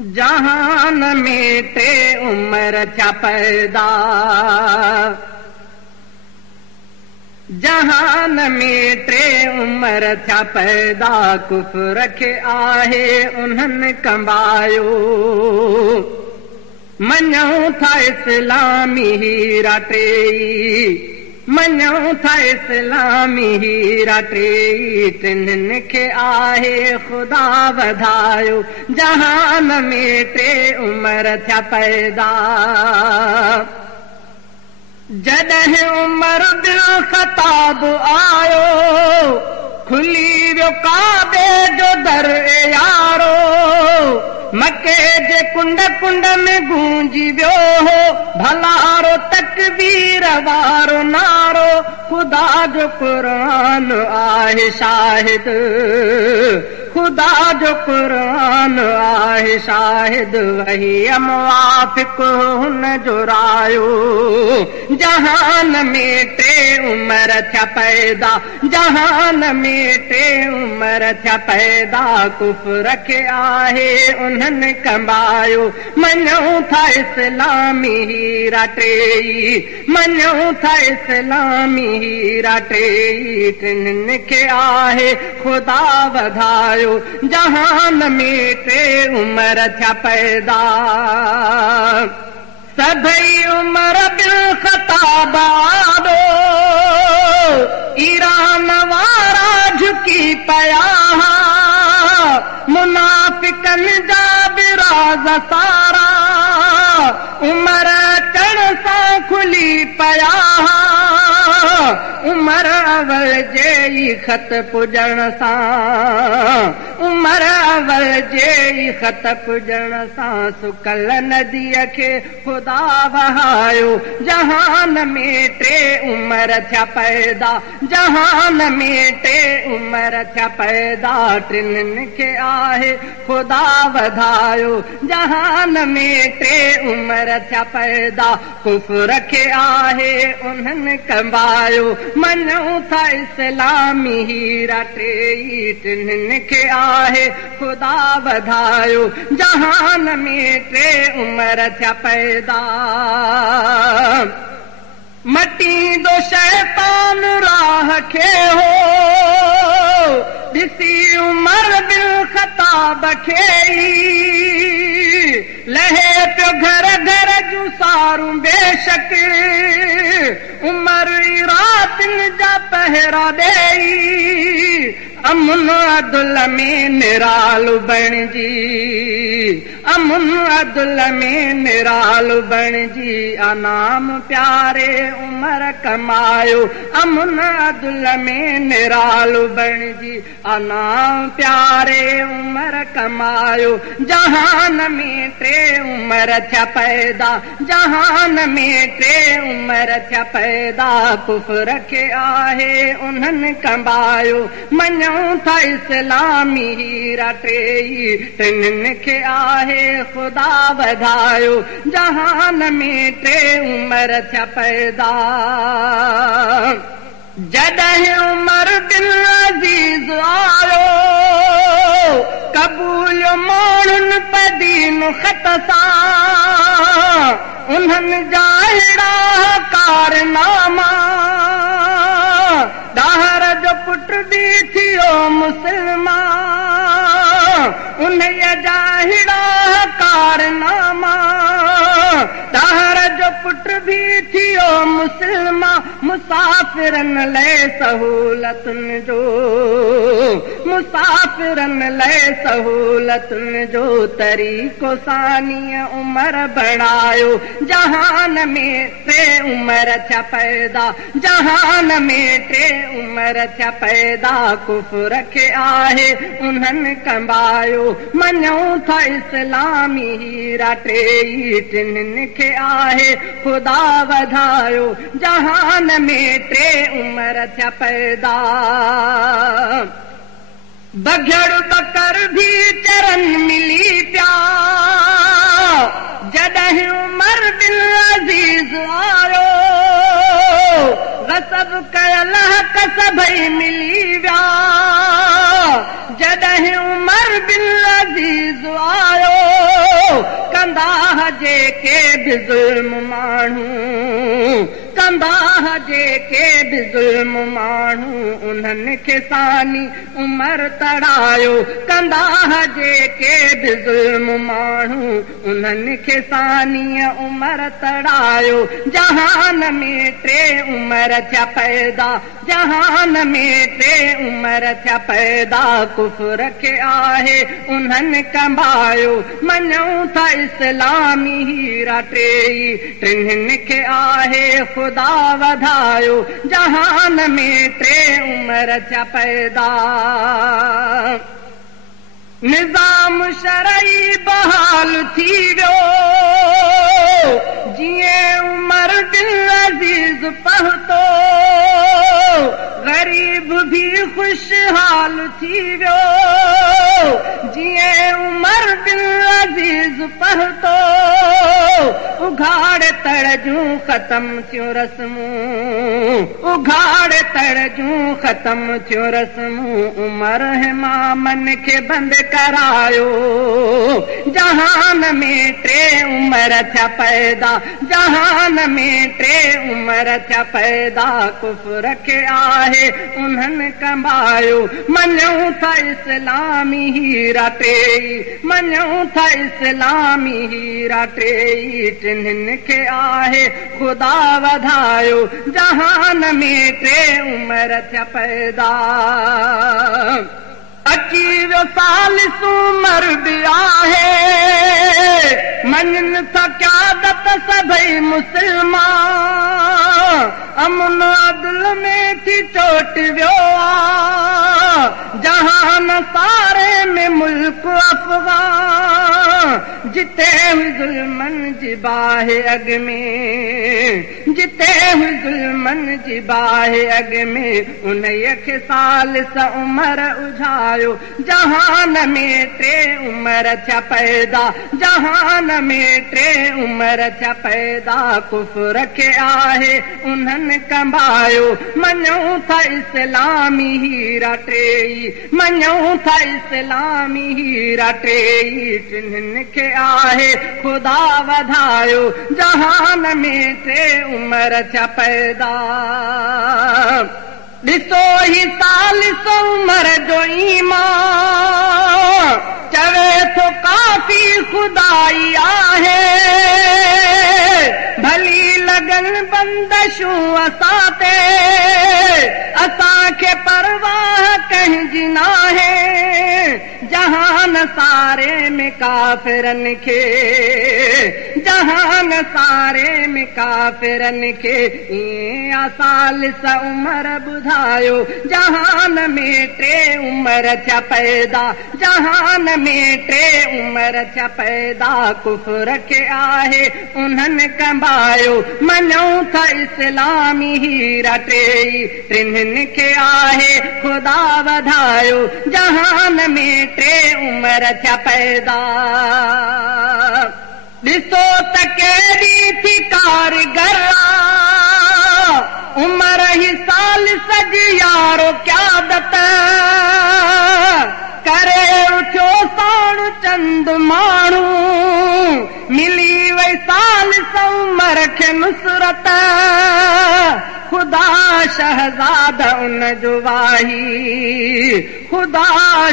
जहान में टे उम्र थिया पैदा, जहान में टे उम्र थिया पैदा, कुफ्र खे आहे उन्हनि कंबायो। मञूं था इस्लामी हीरा टेई, मञूं था इस्लामी हीरा टेई, टिन्हिनि खे आहे ख़ुदा वधायो। जहान में टे उम्र थिया पैदा, जॾहिं उमर बिन ख़ताब आयो, खुली वियो काबे जो दर यारो। मके जे कुंड कुंड में गूंजी वियो हो भलारो तकबीर वारो नारो। खुदा जो क़ुरान आहे शाहिद, खुदा जो क़ुरान आहे शाहिद, वही मुवाफ़िक़ हुन जो रायो। जहान में टे उम्र थिया पैदा, जहान में टे उम्र थिया पैदा, कुफ्र खे आहे उन्हनि कंबायो। मञूं था इस्लामी हीरा टेई, मञूं था इस्लामी हीरा टेई, टिन्हिनि खे आहे ख़ुदा वधायो। जहान में टे उम्र थिया पैदा, सभई उम्र बिन ख़ताब आॾो, ईरान वारा झुकी पया, मुनाफ़िक़नि जा बिराज़ सारा, उमर अचण सां खुली पया। उमर अवल जे ई ख़त पुॼण सां, उमर अवल जे ई ख़त पुॼण सां, सुकल नदीअ खे ख़ुदा वहायो। जहान में टे उम्र थिया पैदा, जहान में टे उम्र थिया पैदा, टिन्हिनि खे आहे ख़ुदा वधायो। जहान में टे उम्र थिया पैदा, कुफ्र खे आहे उन्हनि कंबायो। मञूं था इस्लामी हीरा टेई, टिन्हिनि खे आहे ख़ुदा वधायो। जहान में टे उम्र थिया पैदा, मटींदो शैतान राह खे हो, ॾिसी उमर बिन ख़ताब खे लहे पियो घर घर जूं सारूं बेशक। उमर रातिनि जा पहरा ॾेई, अमुन अदुल में निरालू बणिजी, अमुन अदुल में निरालू बणिजी, अनाम प्यारे उमर कमायो। अमुन अदुल में निरालू बणिजी, अनाम प्यारे उमर कमायो। जहान में टे उम्र थिया पैदा, जहान में टे उम्र थिया पैदा, कुफ्र खे आहे उन्हनि कंबायो। मञूं था इस्लामी हीरा टेई, टिन्हिनि खे आहे ख़ुदा वधायो। जहान में टे उम्र थिया पैदा, जॾहिं उमर बिन अज़ीज़ आयो, क़बूल माण्हुनि पदीन ख़त सां, उन्हनि जा अहिड़ा कारनामा, ॾाहर जो पुट बि थियो मुस्लमान, उन्हीअ जा अहिड़ा कारनामा, ॾाहर जो पुट बि थियो मुस्लमान। मुसाफ़िरनि लाइ सहूलतुनि जो, मुसाफ़िरनि लाइ सहूलतुनि जो तरीक़ो सानीअ उमर बणायो। जहान में टे उम्र थिया पैदा, जहान में टे उम्र थिया पैदा, कुफ्र खे आहे उन्हनि कंबायो। मञूं था इस्लामी हीरा टेई, टिन्हिनि खे आहे ख़ुदा वधायो। जहान में टे उम्र थिया पैदा, बघड़ बकर भी चरन मिली पिया, जॾहिं उमर बिन अज़ीज़ आयो, गसब कयल हक़ सभई मिली विया। जॾहिं उमर बिन अज़ीज़ आयो, जेके बि ज़ुल्म माण्हू कंदा जेके बि ज़ुल्म माण्हू उन्हनि खे सानी उमर तड़ायो कंदा जेके बि ज़ुल्म माण्हू उन्हनि खे सानी उमर तड़ायो जहान में 3 उमर थिया पैदा जहान में 3 उमर थिया पैदा कुफर खे आहे उन्हनि कंबायो मञूं था इस्लामी हीरा 3 खे आहे ख़ुदा वधायो जहान में 3 उमर थिया पैदा निज़ाम शरई बहाल थी वियो जीअं उमर बिन अज़ीज़ पहुतो गरीब भी खुशहाल थी वियो जीअं उमर बिन अज़ीज़ पहुतो उघाड़ तड़ जूं ख़त्म थियूं रस्मूं उघाड़ तड़ जूं ख़त्म थियूं रस्मूं उमर इमामनि खे बंदि करायो जहान में 3 उमर थिया पैदा जहान में 3 उमर थिया पैदा कुफर खे आहे उन्हनि कंबायो मञूं था इस्लामी हीरा 3 मञूं था इस्लामी हीरा 3 खे आहे ख़ुदा वधायो जहान में 3 उमर थिया पैदा अची वियो सालिस उमर बि आहे मञनि था क़यादत सभई मुस्लमान अमन अदल में थी चोट वियो आहे जहान सारे में मुल्क अफ़गान जिते हुई ज़ुल्मनि जी बाहि अॻ में जिते हुई ज़ुल्मनि जी बाहि अॻ में उन्हीअ खे सालिस उमर उझायो जहान में 3 उमर थिया पैदा जहान में 3 उमर थिया पैदा कुफर खे आहे उन्हनि कंबायो मञूं था इस्लामी हीरा 3 मञूं था इस्लामी हीरा 3 खे आहे ख़ुदा वधायो जहान में 3 उमर थिया पैदा ॾिसो ही सालिस उमर जो ईमान चवे थो काफ़ी खुदाई आहे भली लॻनि बंदशूं असां ते असांखे परवाह कंहिंजी नाहे जहान सारे में काफ़िरनि खे जहान सारे में काफ़िरनि खे ईअं सालिस उमर ॿुधायो जहान में 3 उमर थिया पैदा जहान में 3 उमर थिया पैदा कुफर खे आहे उन्हनि कंबायो मञूं था इस्लामी हीरा 3 खे आहे ख़ुदा वधायो जहान में 3 उमर थिया पैदा ॾिसो त कहिड़ी थी कारगर उमर ही सालिस जी यारो क़यादत करे उठियो साण चंद माण्हू मिली वई सालिस उमर खे नुसरत ख़ुदा शहज़ाद उन जो वाही ख़ुदा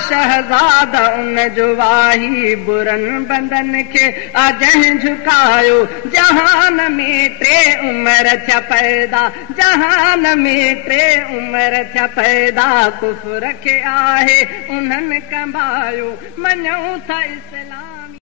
शहज़ाद उन जो वाही बुरनि बंदनि खे अजं झुकायो जहान में 3 उमर थिया पैदा जहान में 3 उमर थिया पैदा कुफर खे आहे उन्हनि कंबायो मञूं था इस्लामी